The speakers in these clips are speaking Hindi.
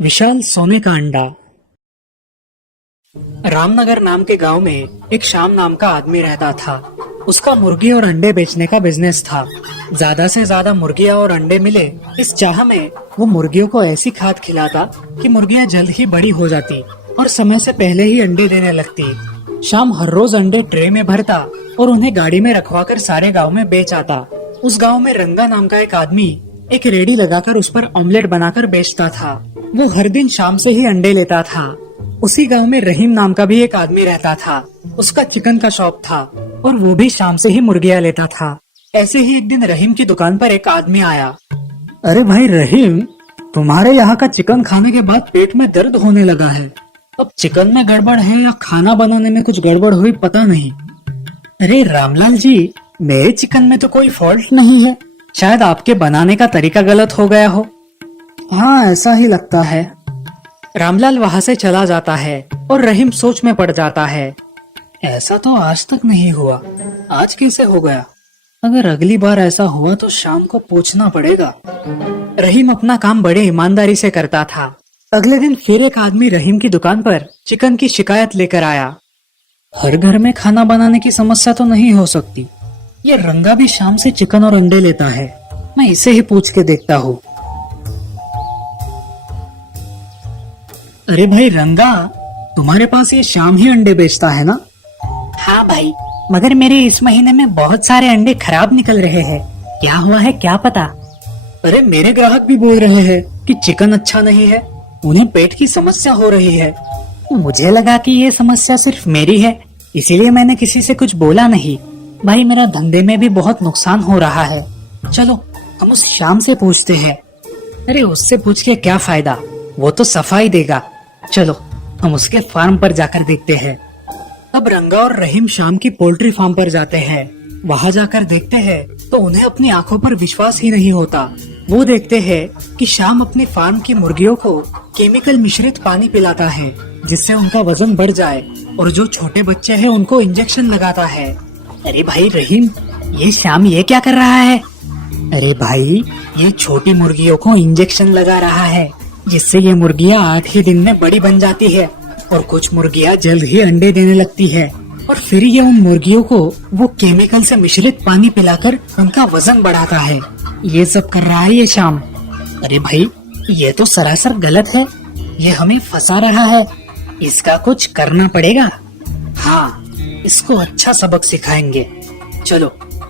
विशाल सोने का अंडा। रामनगर नाम के गांव में एक श्याम नाम का आदमी रहता था। उसका मुर्गी और अंडे बेचने का बिजनेस था। ज्यादा से ज्यादा मुर्गियां और अंडे मिले, इस चाह में वो मुर्गियों को ऐसी खाद खिलाता कि मुर्गियां जल्द ही बड़ी हो जाती और समय से पहले ही अंडे देने लगती। श्याम हर रोज अंडे ट्रे में भरता और उन्हें गाड़ी में रखवाकर सारे गांव में बेच आता। उस गांव में रंगा नाम का एक आदमी एक रेडी लगाकर उस पर ऑमलेट बनाकर बेचता था। वो हर दिन शाम से ही अंडे लेता था। उसी गांव में रहीम नाम का भी एक आदमी रहता था। उसका चिकन का शॉप था और वो भी शाम से ही मुर्गियां लेता था। ऐसे ही एक दिन रहीम की दुकान पर एक आदमी आया। अरे भाई रहीम, तुम्हारे यहाँ का चिकन खाने के बाद पेट में दर्द होने लगा है। अब चिकन में गड़बड़ है या खाना बनाने में कुछ गड़बड़ हुई पता नहीं। अरे रामलाल जी, मेरे चिकन में तो कोई फॉल्ट नहीं है, शायद आपके बनाने का तरीका गलत हो गया हो। हाँ, ऐसा ही लगता है। रामलाल वहाँ से चला जाता है और रहीम सोच में पड़ जाता है। ऐसा तो आज तक नहीं हुआ, आज कैसे हो गया? अगर अगली बार ऐसा हुआ तो शाम को पूछना पड़ेगा। रहीम अपना काम बड़े ईमानदारी से करता था। अगले दिन फिर एक आदमी रहीम की दुकान पर चिकन की शिकायत लेकर आया। हर घर में खाना बनाने की समस्या तो नहीं हो सकती। ये रंगा भी शाम से चिकन और अंडे लेता है, मैं इसे ही पूछ के देखता हूँ। अरे भाई रंगा, तुम्हारे पास ये शाम ही अंडे बेचता है ना? हाँ भाई, मगर मेरे इस महीने में बहुत सारे अंडे खराब निकल रहे हैं। क्या हुआ है क्या पता? अरे मेरे ग्राहक भी बोल रहे हैं कि चिकन अच्छा नहीं है, उन्हें पेट की समस्या हो रही है। मुझे लगा कि ये समस्या सिर्फ मेरी है, इसीलिए मैंने किसी से कुछ बोला नहीं। भाई मेरा धंधे में भी बहुत नुकसान हो रहा है। चलो हम उस शाम से पूछते हैं। अरे उससे पूछ के क्या फायदा, वो तो सफाई देगा। चलो हम उसके फार्म पर जाकर देखते हैं। अब रंगा और रहीम शाम की पोल्ट्री फार्म पर जाते हैं। वहाँ जाकर देखते हैं तो उन्हें अपनी आंखों पर विश्वास ही नहीं होता। वो देखते हैं कि शाम अपनी फार्म की मुर्गियों को केमिकल मिश्रित पानी पिलाता है, जिससे उनका वजन बढ़ जाए, और जो छोटे बच्चे हैं उनको इंजेक्शन लगाता है। अरे भाई रहीम, ये शाम ये क्या कर रहा है? अरे भाई, ये छोटी मुर्गियों को इंजेक्शन लगा रहा है, जिससे ये मुर्गियां 8 ही दिन में बड़ी बन जाती है और कुछ मुर्गियां जल्द ही अंडे देने लगती है, और फिर ये उन मुर्गियों को वो केमिकल से मिश्रित पानी पिलाकर उनका वजन बढ़ाता है। ये सब कर रहा है ये शाम। अरे भाई, ये तो सरासर गलत है, ये हमें फंसा रहा है, इसका कुछ करना पड़ेगा। हाँ, इसको अच्छा सबक सिखाएंगे। चलो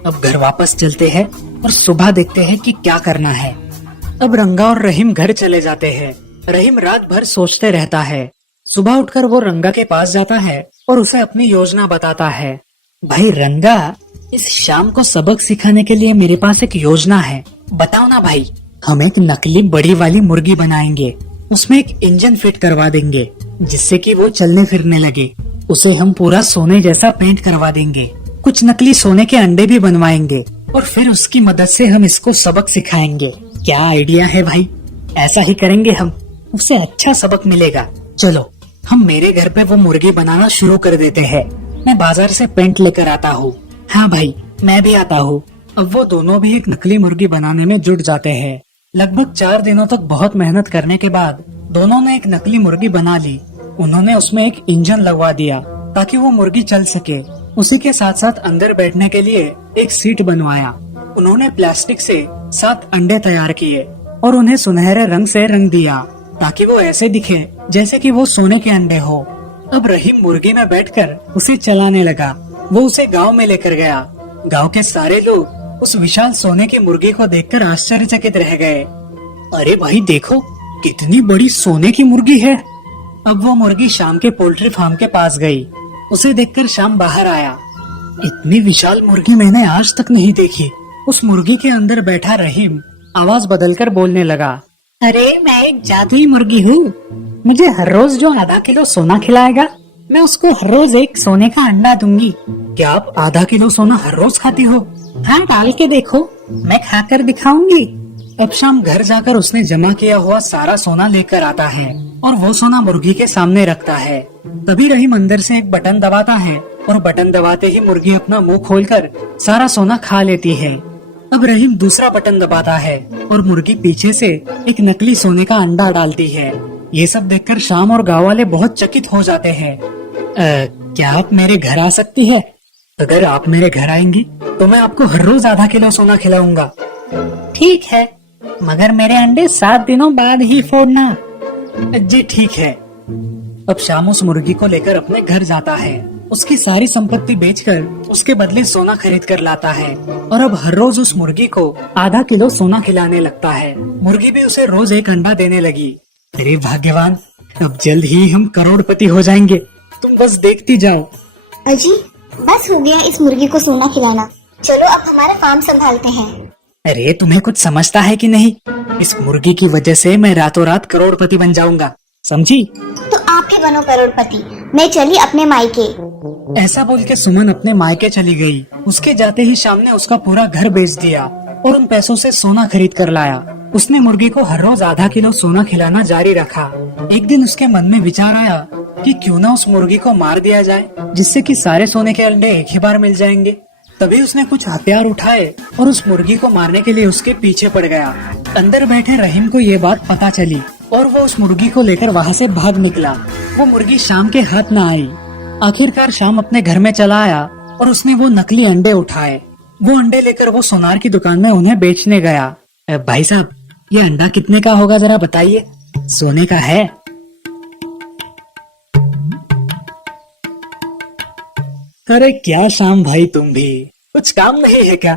अब घर वापस चलते हैं और सुबह देखते हैं कि क्या करना है। अब रंगा और रहीम घर चले जाते हैं। रहीम रात भर सोचते रहता है। सुबह उठकर वो रंगा के पास जाता है और उसे अपनी योजना बताता है। भाई रंगा, इस शाम को सबक सिखाने के लिए मेरे पास एक योजना है। बताओ ना भाई। हम एक नकली बड़ी वाली मुर्गी बनाएंगे, उसमें एक इंजन फिट करवा देंगे जिससे कि वो चलने फिरने लगे। उसे हम पूरा सोने जैसा पेंट करवा देंगे, कुछ नकली सोने के अंडे भी बनवाएंगे और फिर उसकी मदद से हम इसको सबक सिखाएंगे। क्या आइडिया है भाई? ऐसा ही करेंगे हम, उससे अच्छा सबक मिलेगा। चलो हम मेरे घर पे वो मुर्गी बनाना शुरू कर देते हैं। मैं बाजार से पेंट लेकर आता हूँ। हाँ भाई, मैं भी आता हूँ। अब वो दोनों भी एक नकली मुर्गी बनाने में जुट जाते हैं। लगभग 4 दिनों तक बहुत मेहनत करने के बाद दोनों ने एक नकली मुर्गी बना ली। उन्होंने उसमें एक इंजन लगवा दिया ताकि वो मुर्गी चल सके। उसी के साथ साथ अंदर बैठने के लिए एक सीट बनवाया। उन्होंने प्लास्टिक से 7 अंडे तैयार किए और उन्हें सुनहरे रंग से रंग दिया ताकि वो ऐसे दिखे जैसे कि वो सोने के अंडे हो। अब रहीम मुर्गी में बैठकर उसे चलाने लगा। वो उसे गांव में लेकर गया। गांव के सारे लोग उस विशाल सोने की मुर्गी को देखकर आश्चर्यचकित रह गए। अरे भाई देखो, कितनी बड़ी सोने की मुर्गी है। अब वो मुर्गी शाम के पोल्ट्री फार्म के पास गई। उसे देखकर शाम बाहर आया। इतनी विशाल मुर्गी मैंने आज तक नहीं देखी। उस मुर्गी के अंदर बैठा रहीम आवाज बदलकर बोलने लगा। अरे मैं एक जादुई मुर्गी हूँ। मुझे हर रोज जो आधा किलो सोना खिलाएगा, मैं उसको हर रोज एक सोने का अंडा दूंगी। क्या आप आधा किलो सोना हर रोज खाती हो? हाँ, डाल के देखो, मैं खाकर दिखाऊंगी। अब शाम घर जाकर उसने जमा किया हुआ सारा सोना लेकर आता है और वो सोना मुर्गी के सामने रखता है। तभी रहीम अंदर से एक बटन दबाता है और बटन दबाते ही मुर्गी अपना मुंह खोलकर सारा सोना खा लेती है। अब रहीम दूसरा बटन दबाता है और मुर्गी पीछे से एक नकली सोने का अंडा डालती है। ये सब देखकर शाम और गांव वाले बहुत चकित हो जाते हैं। क्या आप मेरे घर आ सकती है? अगर आप मेरे घर आएंगी तो मैं आपको हर रोज आधा किलो सोना खिलाऊंगा। ठीक है, मगर मेरे अंडे 7 दिनों बाद ही फोड़ना। जी ठीक है। अब शाम उस मुर्गी को लेकर अपने घर जाता है। उसकी सारी संपत्ति बेचकर उसके बदले सोना खरीद कर लाता है और अब हर रोज उस मुर्गी को आधा किलो सोना खिलाने लगता है। मुर्गी भी उसे रोज एक अंडा देने लगी। अरे भाग्यवान, अब जल्द ही हम करोड़पति हो जाएंगे। तुम बस देखती जाओ। अजी, बस हो गया इस मुर्गी को सोना खिलाना। चलो अब हमारा फार्म संभालते हैं। अरे तुम्हें कुछ समझता है कि नहीं? इस मुर्गी की वजह से मैं रातों रात करोड़पति बन जाऊंगा, समझी? तो आप ही बनो करोड़पति, मैं चली अपने मायके। ऐसा बोल के सुमन अपने मायके चली गई। उसके जाते ही शाम ने उसका पूरा घर बेच दिया और उन पैसों से सोना खरीद कर लाया। उसने मुर्गी को हर रोज आधा किलो सोना खिलाना जारी रखा। एक दिन उसके मन में विचार आया कि क्यों ना उस मुर्गी को मार दिया जाए, जिससे कि सारे सोने के अंडे एक ही बार मिल जाएंगे। तभी उसने कुछ हथियार उठाए और उस मुर्गी को मारने के लिए उसके पीछे पड़ गया। अंदर बैठे रहीम को ये बात पता चली और वो उस मुर्गी को लेकर वहाँ से भाग निकला। वो मुर्गी शाम के हाथ न आई। आखिरकार शाम अपने घर में चला आया और उसने वो नकली अंडे उठाए। वो अंडे लेकर वो सोनार की दुकान में उन्हें बेचने गया। भाई साहब, ये अंडा कितने का होगा जरा बताइए? सोने का है? अरे क्या शाम भाई, तुम भी कुछ काम नहीं है क्या?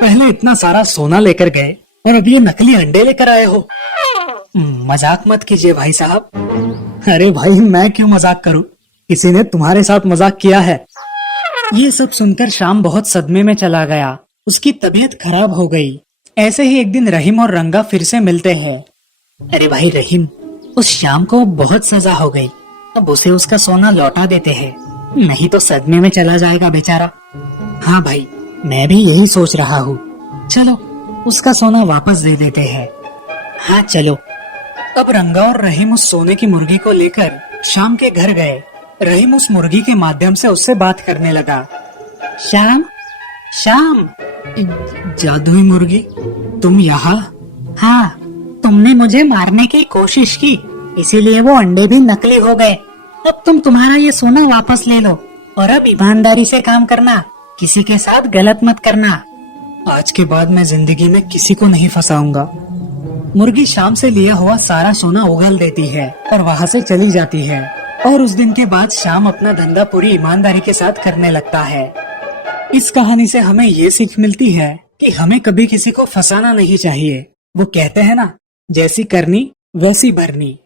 पहले इतना सारा सोना लेकर गए और अब ये नकली अंडे लेकर आए हो। मजाक मत कीजिए भाई साहब। अरे भाई, मैं क्यों मजाक करूं? किसी ने तुम्हारे साथ मजाक किया है। ये सब सुनकर शाम बहुत सदमे में चला गया। उसकी तबीयत खराब हो गई। ऐसे ही एक दिन रहीम और रंगा फिर से मिलते हैं। अरे भाई रहीम, उस शाम को बहुत सजा हो गई। अब उसे उसका सोना लौटा देते हैं, नहीं तो सदमे में चला जाएगा बेचारा। हाँ भाई, मैं भी यही सोच रहा हूँ। चलो उसका सोना वापस दे देते हैं। हाँ चलो। अब रंगा और रहीम उस सोने की मुर्गी को लेकर शाम के घर गए। रहीम उस मुर्गी के माध्यम से उससे बात करने लगा। शाम, शाम, जादुई मुर्गी, तुम यहाँ? हाँ, तुमने मुझे मारने की कोशिश की, इसीलिए वो अंडे भी नकली हो गए। अब तुम तुम्हारा ये सोना वापस ले लो और अब ईमानदारी से काम करना, किसी के साथ गलत मत करना। आज के बाद मैं जिंदगी में किसी को नहीं फंसाऊंगा। मुर्गी शाम से लिया हुआ सारा सोना उगल देती है और वहाँ से चली जाती है। और उस दिन के बाद शाम अपना धंधा पूरी ईमानदारी के साथ करने लगता है। इस कहानी से हमें ये सीख मिलती है कि हमें कभी किसी को फंसाना नहीं चाहिए। वो कहते हैं ना, जैसी करनी वैसी भरनी।